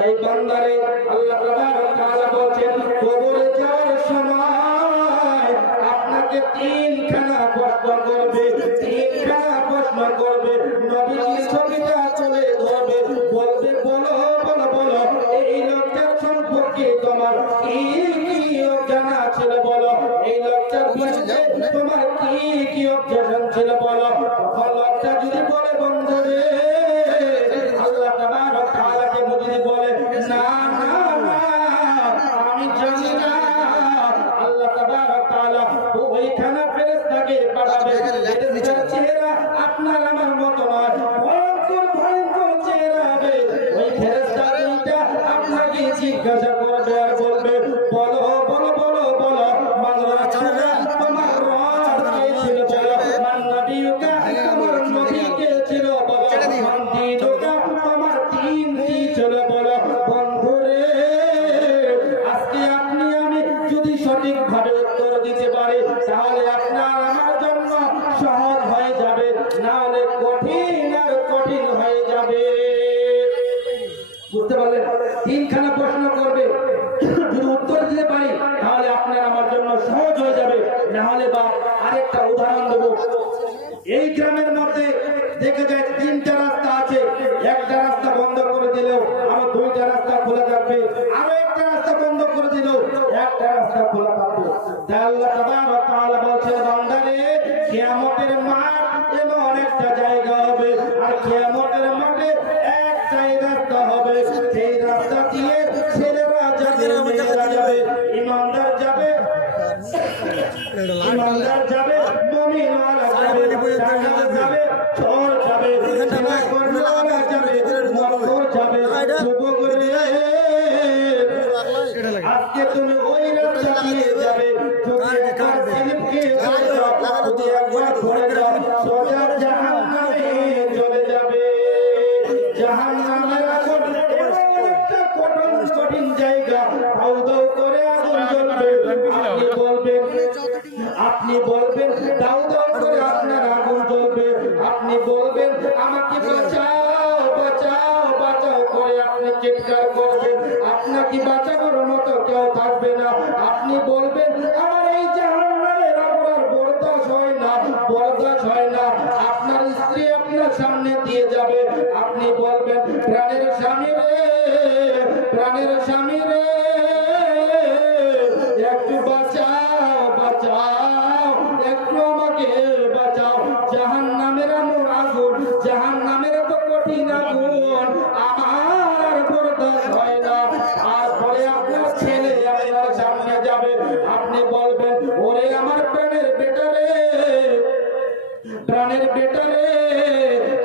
তাই বন্দারে আল্লাহ তাআলা বলেন কবরে যাওয়ার সময় আপনাকে তিনখানা প্রশ্ন করবে, তিনখানা প্রশ্ন করবে, নবীজির ছবিটা চলে ধরবে, বলবে, বলো বলো বলো, এই লোকটার সম্পর্কে তোমার কি কি জানা ছিল বলো, এই লোকটার বিষয়ে তোমার কি কি অবজেশন ছিল বলো বলো তিনখানা প্রশ্ন করবে। যদি উত্তর দিতে পারি, তাহলে আপনার আমার জন্য সহজ হয়ে যাবে। না হলে বা আরেকটা উদাহরণ দেবো। এই গ্রামের ইমানদার যাবে মুমিনওয়ালা যাবে চোর যাবে জেনা যাবে মজদুর যাবে যুবক আজকে তুমি ওই রাস্তা দিয়ে যাবে যদি একবার স্লিপকে ধরে একবার ধরে যাও সোজা জাহান্নামে চলে যাবে। জাহান্নামের আগুন একটা কঠিন কঠিন জায়গা বলবেন দাউ করে আপনার আগুন জ্বলবে। আপনি বলবেন, আমাকে বাঁচাও বাঁচাও বাঁচাও করে আপনি চিৎকার করবেন আপনাকে বাঁচানোর মতো কেউ থাকবে না। আপনি বলবেন, আমার এই জাহান্নামের আগুন আর বরদাস হয় না বরদাস হয় না। আপনার স্ত্রী আপনার সামনে দিয়ে যাবে। আপনি বলবেন, প্রাণের স্বামী রে, প্রাণের স্বামী জাহান নামের কঠিন আগুন আমার বরদাস হয় না। আর পরে আপনার ছেলে আপনার সামনে যাবে। আপনি বলবেন, ওরে আমার প্রাণের বেটারে প্রাণের বেটারে,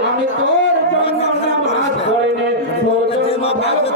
আমি তোর জন্য নামাজ পড়িনি। তোর জন্য ভালো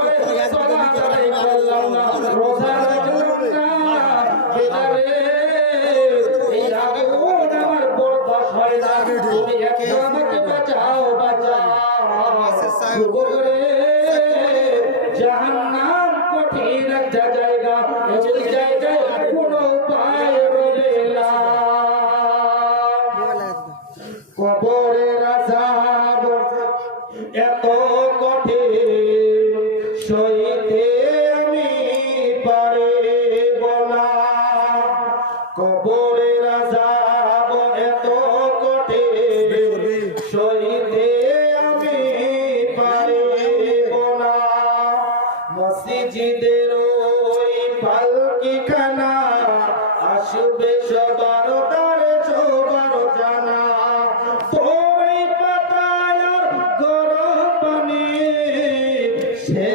সইতে আমি পারিব না। মসজিদের ওই পালকি খানা আসবে সবার দ্বারে, সবার জানা। তোর পাতায় গরম পানি, সে